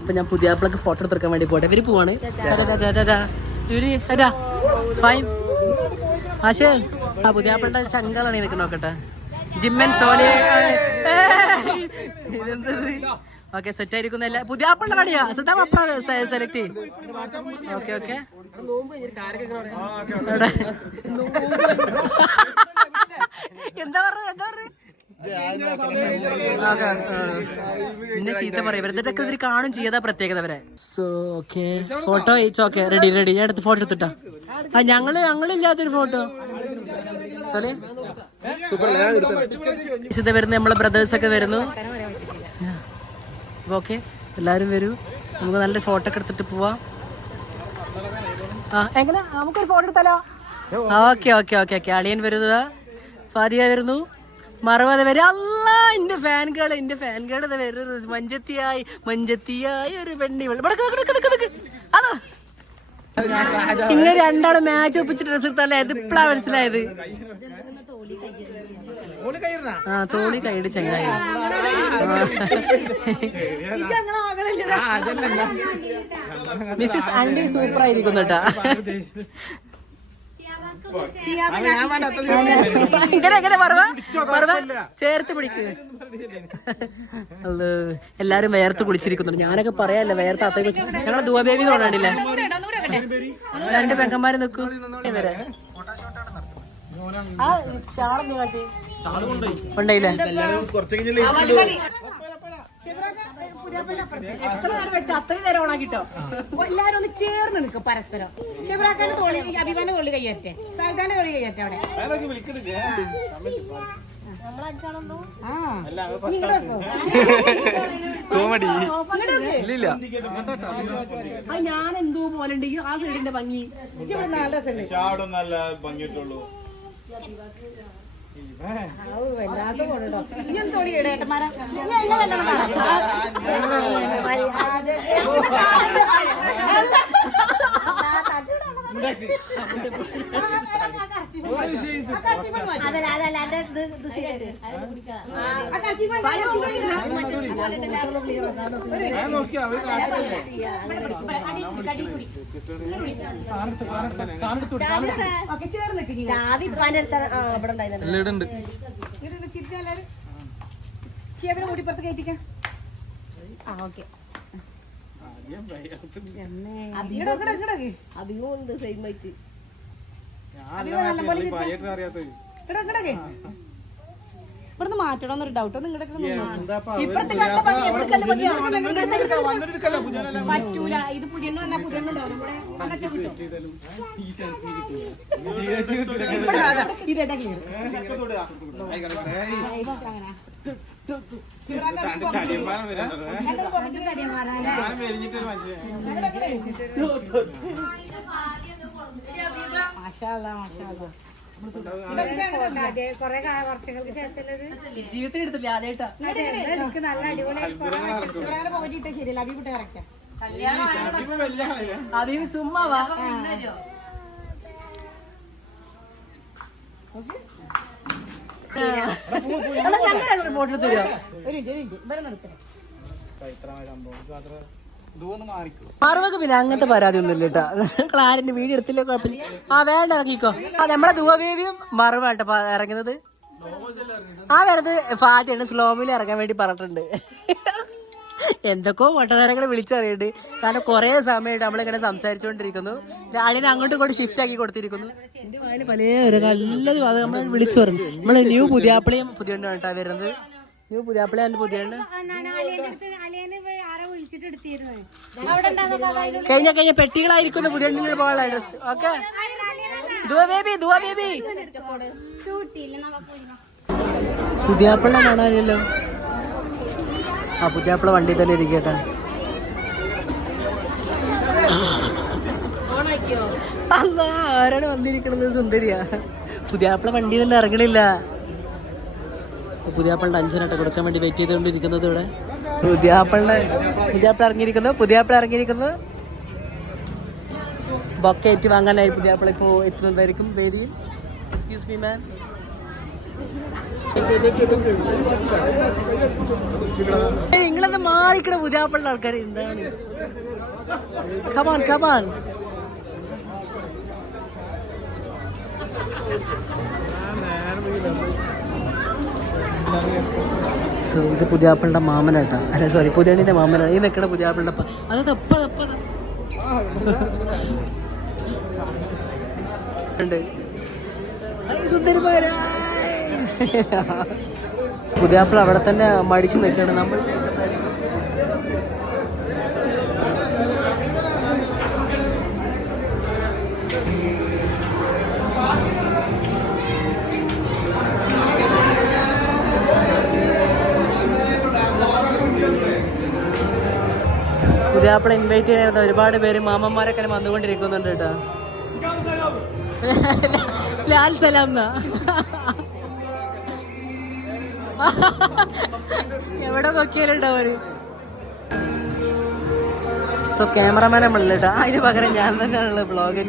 ഇപ്പൊ ഞാൻ പുതിയാപ്പിളക്ക് ഫോട്ടോ എടുക്കാൻ വേണ്ടി പോട്ടെ. ഇവര് പോവാണ്. ഫൈൻ ആശേ ആ പുതിയാപ്പിളുടെ ചങ്കളാണ് നിൽക്കുന്ന നോക്കട്ടെ. ജിമ്മൻ സോലെ ഓക്കെ സെറ്റ് ആയിരിക്കുന്നല്ല. പുതിയാപ്പിളുടെ കളിയാ സദാം അപ്പുറം സെലക്ട്. ഓക്കെ ഓക്കെ എന്താ പറഞ്ഞത് പിന്നെ ചീത്ത പറയാം. ഇവരുടെ ഇവര് കാണും ചെയ്യാതാ പ്രത്യേകത വരെ. So okay photo it's okay. Ready ready. ഞാൻ എടുത്ത് ഫോട്ടോ എടുത്തിട്ടാ. ആ ഞങ്ങളില്ലാത്തൊരു ഫോട്ടോ സോറി ഇത് വരുന്നു. നമ്മളെ ബ്രദേഴ്സ് ഒക്കെ വരുന്നു. ഓക്കെ എല്ലാരും വരൂ. നമുക്ക് നല്ലൊരു ഫോട്ടോ ഒക്കെ എടുത്തിട്ട് പോവാം. ആ എങ്ങനെ നമുക്കൊരു ഫോട്ടോ എടുത്താലോ? Okay okay okay okay. അളിയൻ വരുന്നത്, ഫാദിയ വരുന്നു, മറവാതെ വരും. അല്ല എന്റെ ഫാൻ ഗേൾ വരുന്നത്. മഞ്ചത്തിയായി ഒരു പെണ്ണി അതാ ഇങ്ങനെ രണ്ടാളും മാച്ച് ഒപ്പിച്ച് ഡ്രസ് എടുത്തല്ലേ. ഇത് ഇപ്പളാ മനസ്സിലായത്. ആ തോളി കൈയുടെ ചങ്ങായി. മിസ്സിസ് ആന്റി സൂപ്പർ ആയിരിക്കും കേട്ടാ. ഇങ്ങനെ പറവ ചേർത്ത് പിടിക്കുക. എല്ലാരും വേർത്ത് കുളിച്ചിരിക്കുന്നുണ്ട്. ഞാനൊക്കെ പറയാല്ല വേർത്ത് അത്തേ കുറിച്ച്. ഞങ്ങളെ ദുവബേബി തോന്നാണ്ടില്ലേ 2 പെങ്ങന്മാര് നിൽക്കൂ. വരെ ഉണ്ടായില്ലേ അത്രയും നേരം ഓണാക്കിട്ടോ. എല്ലാരും ഒന്ന് ചേർന്ന് നിൽക്കും പരസ്പരം. ഷെബ്രാക്കാന്റെ തോളി അഭിമാന്റെ തോളി കയ്യേറ്റേ, സായിദാന്റെ തോളി കയ്യേറ്റേ. അവിടെ ഞാൻ എന്തോ പോലുണ്ട് ആ സൈഡിന്റെ ഭംഗി. നല്ല ഭംഗിയിട്ടുള്ളൂ. വല്ലാത്ത പോണോ ഇനിയൊന്നും തോളി ഏട്ടന്മാരാ. കൂട്ടിപ്പുറത്ത് കയറ്റിക്കാം. അഭിമുണ്ട് സെയിം ആയിട്ട് ഇവിടുന്ന് മാറ്റണമെന്നൊരു ഡൗട്ട്. പറ്റൂല. ഇത് പുതിയെണ്ണ വന്നാൽ പുതിയെണ്ണുണ്ടാവും. ഇതേതാ ക്ലിയർ. വർഷങ്ങൾക്ക് ശേഷം ജീവിതത്തിൽ എടുത്തില്ല ആദ്യമായിട്ടാ. നല്ല അടിപൊളി ശരിയല്ല. അഭികുട്ടി കറക്റ്റാ. അഭിമി സുമ്മാവാ. ഫോട്ടോ എടുത്തു മറുവക്ക്. പിന്നെ അങ്ങനത്തെ പരാതി ഒന്നും ഇല്ല കേട്ടോ. ക്ലാരിന്റെ വീഡിയോ എടുത്തില്ലേ കുഴപ്പമില്ല. ആ വേണ്ട ഇറങ്ങിക്കോ. നമ്മളെ ദുവബേബിയും മറുവാട്ടോ ഇറങ്ങുന്നത്. ആ വരുന്നത് ഫാദിയാണ്. സ്ലോമിൽ ഇറങ്ങാൻ വേണ്ടി പറഞ്ഞിട്ടുണ്ട്. എന്തൊക്കെയോ വട്ടതാരങ്ങൾ വിളിച്ചറിയുന്നുണ്ട്. കാരണം കുറെ സമയമായിട്ട് നമ്മളിങ്ങനെ സംസാരിച്ചുകൊണ്ടിരിക്കുന്നു. അളിനെ അങ്ങോട്ടും ഇങ്ങോട്ടും ഷിഫ്റ്റ് ആക്കി കൊടുത്തിരിക്കുന്നു. എന്റെ വായിൽ പല നല്ലതും അത് നമ്മൾ വിളിച്ചു പറഞ്ഞു. നമ്മള് ന്യൂ പുതിയാപ്പിളയും പുതിയ കേട്ടാ വരുന്നത്. ന്യൂ പുതിയാപ്പിള and പുതിയ കഴിഞ്ഞ പെട്ടികളായിരിക്കുന്നു പുതിയ പോകാനുള്ള ഡ്രസ്. ഓക്കെ ദുവബേബി പുതിയാപ്പിള കാണാനില്ലല്ലോ. ആ പുതിയാപ്പിള വണ്ടി തന്നെ ഇരിക്കട്ടെ. അല്ല ആരാണ് വന്നിരിക്കണത്? സുന്ദരിയാ. പുതിയാപ്പിള വണ്ടി തന്നെ ഇറങ്ങണില്ല. പുതിയാപ്പിളിന്റെ 5 കൊടുക്കാൻ വേണ്ടി വെയിറ്റ് ചെയ്തുകൊണ്ടിരിക്കുന്നത് ഇവിടെ. പുതിയാപ്പിള ഇറങ്ങിയിരിക്കുന്നു. ബൊക്കെ ഏറ്റ് വാങ്ങാനായി പുതിയാപ്പിള ഇപ്പോൾ എത്തുന്നതായിരിക്കും വേദിയിൽ. Excuse me man. നിങ്ങളെന്താ മാറിക്കണ പുതിയാപ്പുള്ള ആൾക്കാർ എന്താണ്? Come on come on. സോ ഇത് പുതിയാപ്പിളുടെ മാമനാട്ടാ. അല്ല സോറി, പുതിയണിന്റെ മാമനാണ് ഈ നിൽക്കണ പുതിയാപ്പിളുടെ. അത് തപ്പ തപ്പ സുന്ദരിമാരാ. പുതിയാപ്പിള അവിടെ തന്നെ മടിച്ചു നിൽക്കണം. നമ്മൾ പുതിയാപ്പിള ഇൻവൈറ്റ് ചെയ്യാനായിരുന്നു. ഒരുപാട് പേര് മാമന്മാരൊക്കെ വന്നുകൊണ്ടിരിക്കുന്നുണ്ട് കേട്ടോ. ലാൽ സലാം എന്നാ എവിടെ നോക്കിയാലുണ്ടാവും. സോ ക്യാമറമാൻ നമ്മളില്ല കേട്ടോ. അതിന് പകരം ഞാൻ തന്നെയാണുള്ളത് ബ്ലോഗിൽ.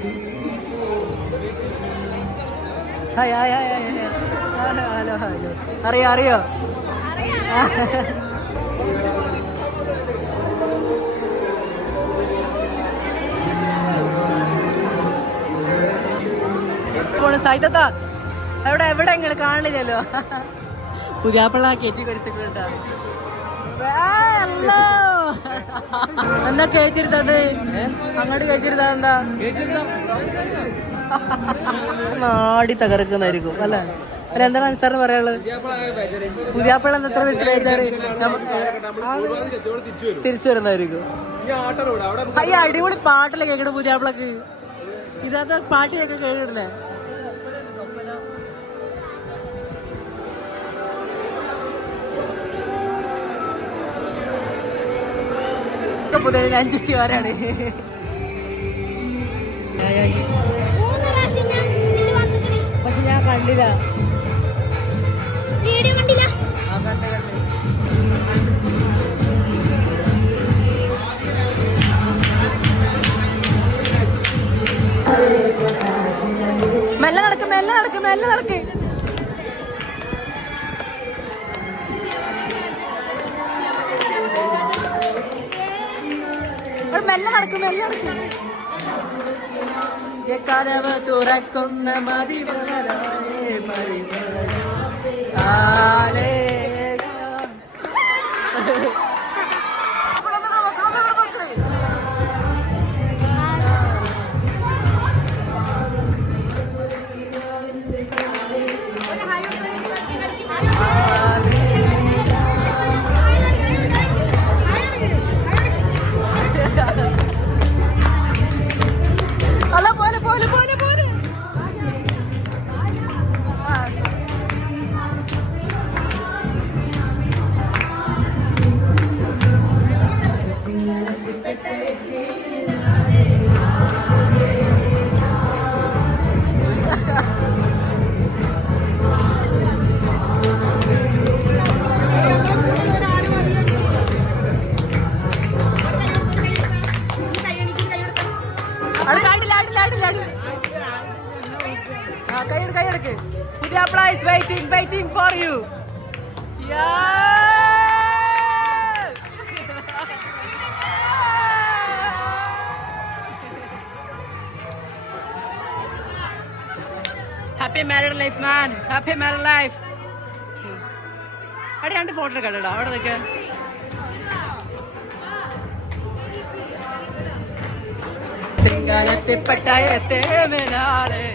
Hi hi hi hello hello. അറിയോ സായിത്താ എവിടെ നിങ്ങൾ കാണില്ലല്ലോ. പുതിയാപ്പിള്ള കയറ്റി കൊടുത്തിട്ടുണ്ടോ? എന്താ കേച്ചിരുത്തത്? അങ്ങോട്ട് കേച്ചിരുത്താ എന്താ? നാടി തകർക്കുന്നായിരിക്കും അല്ലേ? അല്ല എന്താണ് അനുസരണം പറയാനുള്ളത്? പുതിയാപ്പിള്ള എത്ര വിട്ട് വെച്ചാല് തിരിച്ചു വരുന്നതായിരിക്കും. ഈ അടിപൊളി പാട്ടല്ലേ കേൾക്കണ പുതിയാപ്പിളക്ക്. ഇതാ പാട്ട് കേൾക്കാൻ കേൾക്കണേ. പുതിയ അഞ്ചെത്തിമാരാണ്. പക്ഷെ ഞാൻ കണ്ടില്ല. മെല്ലെ നടക്ക് മെല്ലെ നടക്ക് മെല്ലെ നടക്ക്. മെല്ലെ നടക്കും മെല്ലെ നടക്കും. കനവ് തുറക്കുന്ന മതി കൈയെടുക്ക്. പുതിയാപ്പിള is waiting for you. Happy married life man. Happy married life. അവിടെ രണ്ട് ഫോട്ടോ എടുക്കട്ടോ. അവിടെ നിൽക്ക്. തിങ്കാലത്തിപ്പട്ടയത്തെ മേലാലെ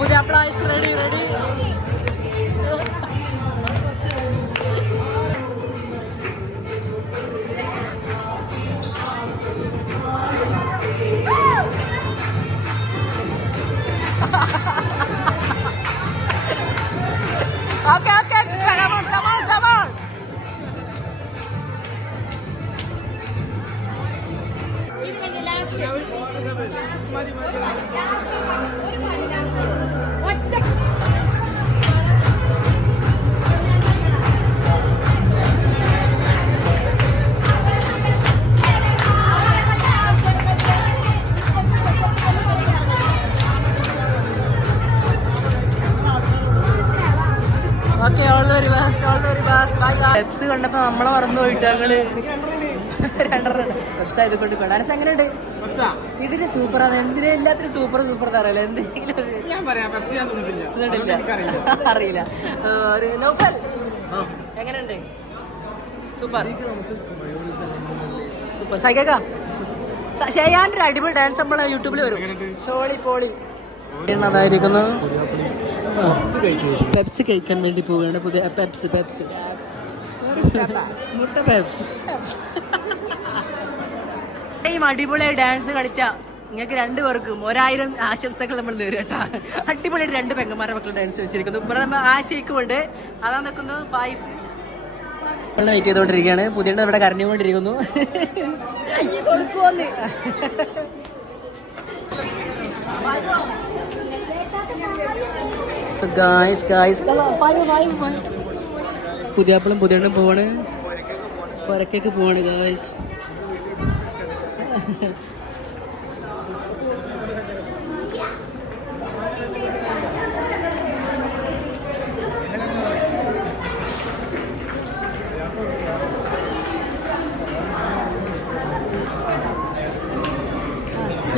പുതിയാപ്ല ready ready. Okay, okay, come on, come on, come on. Okay, all the very best, all the very best. Bye. പെപ്സ് കണ്ടപ്പോൾ നമ്മളെ മറന്നു പോയിട്ട് ഞങ്ങള് പെപ്സ് ആയതുകൊണ്ട് കൊണ്ടാണ്. എങ്ങനെയുണ്ട്? ഇതിന് സൂപ്പറാണ്. എന്തിനാ എല്ലാത്തിനും സൂപ്പർ സൂപ്പർ തറയല്ലേ? എന്തെങ്കിലും അറിയില്ല. ഒരു ലോക്കൽ എങ്ങനെയുണ്ട്? Super super. സൈക്കേക്കാം ഷെയാൻ്റെ അടിപൊളി ഡാൻസ് നമ്മൾ യൂട്യൂബിൽ വരും. ചോളി പോളി അതായിരിക്കുന്നു. പെപ്സി കഴിക്കാൻ വേണ്ടി പോവുകയാണ്. പുതിയ പെപ്സി പെപ്സി മുട്ട പെപ്സി. ഈ അടിപൊളിയായി ഡാൻസ് കളിച്ച നിങ്ങൾക്ക് രണ്ടുപേർക്കും 1000 ആശംസകൾ നമ്മൾ നേരും കേട്ടാ. അടിപൊളിയായിട്ട് 2 പെങ്ങന്മാരെ മക്കൾ ഡാൻസ് വെച്ചിരിക്കുന്നു. ഇവിടെ ആശയിക്കുമുണ്ട്. അതാ നിൽക്കുന്നു ഫായിസ് വെയിറ്റ് ചെയ്തുകൊണ്ടിരിക്കുകയാണ്. പുതിയ ഇവിടെ കരഞ്ഞുകൊണ്ടിരിക്കുന്നു. So guys, പുതിയാപ്പളും പുതിയണ്ണും പോവാണ്. പുറക്കേക്ക് പോവാണ് ഗായ്സ്.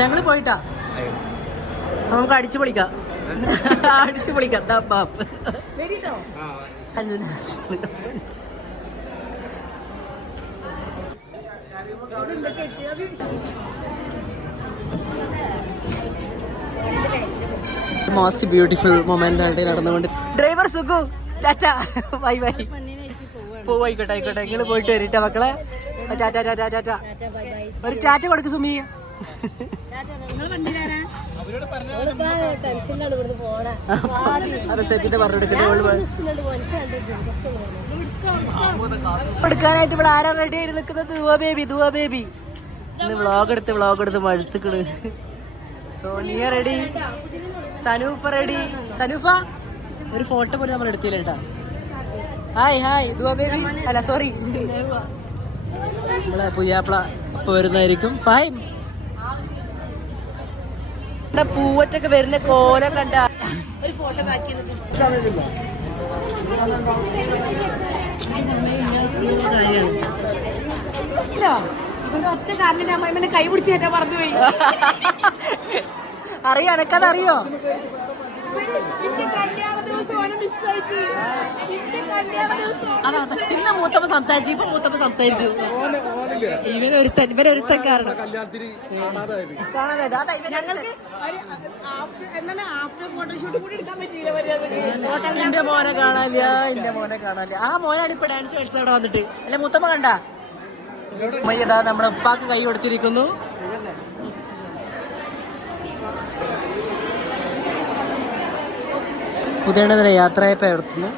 ഞങ്ങള് പോയിട്ടാ നമുക്ക് അടിച്ചു പൊളിക്കാം. അടിച്ചു പൊളിക്കാം. മോസ്റ്റ് ബ്യൂട്ടിഫുൾ മൊമെന്റ് ആയിട്ട് നടന്നുകൊണ്ട്. Driver Sukhu Tata bye bye. പോയിക്കോട്ടെ ആയിക്കോട്ടെ. നിങ്ങൾ പോയിട്ട് വരിട്ട മക്കളെ. ടാറ്റ ടാറ്റ ടാറ്റ. ഒരു ടാറ്റ കൊടുക്ക് സുമി. എടുക്കാനായിട്ട് ഇവിടെ ആരാ റെഡി ആയിട്ട് നിൽക്കുന്നത്? Dua baby, Dua baby. ഇന്ന് വ്ളോഗ് എടുത്ത് മടുത്തുക്കണ്. Sonia ready, Sanufa ready. സനൂഫ ഒരു ഫോട്ടോ പോലും നമ്മൾ എടുത്തില്ല കേട്ടാ. Hi hi Dua baby. അല്ല സോറി, നമ്മളെ പുയ്യാപ്ല ഇപ്പൊ വരുന്നതായിരിക്കും. ഫൈൻ. പൂവറ്റൊക്കെ വരുന്ന കോലം കണ്ട ഒരു ഫോട്ടോ ബാക്കി. ഒറ്റ കാരണം അമ്മ കൈ പിടിച്ച് കേട്ടാ മറന്നുപോയി. അറിയോ? എനക്കത് അറിയോ? ഇന്ന് മൂത്തപ്പ സംസാരിച്ചു. ഇപ്പൊ മൂത്തപ്പ സംസാരിച്ചു. ഇവരൊരുത്തൻ കാരണം എന്റെ മോനെ കാണാനില്ല. എന്റെ മോനെ കാണാനില്ല. ആ മോനാണ് ഇപ്പൊ ഡാൻസ് കളിച്ചത് അവിടെ വന്നിട്ട്. അല്ലെ മൂത്തമ്മ കണ്ട മയ്യതാ നമ്മുടെ ഉപ്പാക്ക് കൈ കൊടുത്തിരിക്കുന്നു. പുതിയ യാത്രയപ്പോ എടുത്തുന്നു.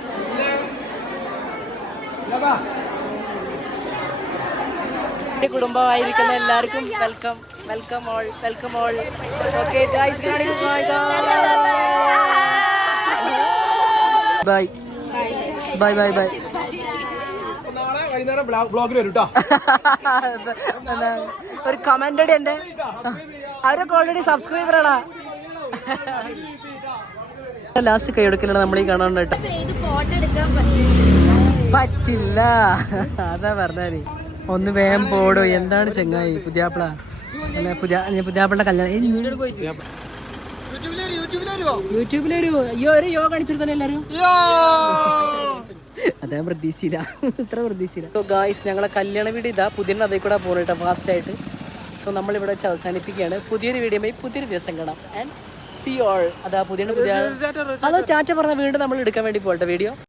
കുടുംബമായിരിക്കുന്ന എല്ലാവർക്കും welcome welcome all welcome all. Okay guys, bye bye bye bye. ഒരു കമന്റ് എന്റെ അവരൊക്കെ ഓൾറെഡി സബ്സ്ക്രൈബറാണ്. ലാസ്റ്റ് കൈ എടുക്കലാണ് നമ്മൾ ഈ കാണാൻ പറ്റില്ല. അതാ പറഞ്ഞാല് ഒന്ന് വേഗം പോടോ. എന്താണ് ചെങ്ങായി പുതിയാപ്പിള? അല്ല പുതിയാപ്പിളുടെ കല്യാണം യൂട്യൂബിലൊരു യോ കാണിച്ചിരുത്തന്നെ എല്ലാരും. അതാ പ്രതീക്ഷിച്ചില്ല, ഇത്ര പ്രതീക്ഷിച്ചില്ല. സോ ഗായ്സ്, ഞങ്ങളെ കല്യാണ വീഡിയോ ഇതാ പുതിയ അതേ കൂടെ പോകണം കേട്ടോ ഫാസ്റ്റായിട്ട്. സോ നമ്മളിവിടെ വെച്ച് അവസാനിപ്പിക്കുകയാണ്. പുതിയൊരു വീഡിയോയുമായി പുതിയൊരു ദിവസം കാണാം. And C all. അതാ പുതിയ അതോ ചാച്ച പറഞ്ഞ വീണ്ടും നമ്മൾ എടുക്കാൻ വേണ്ടി പോട്ടെ വീഡിയോ.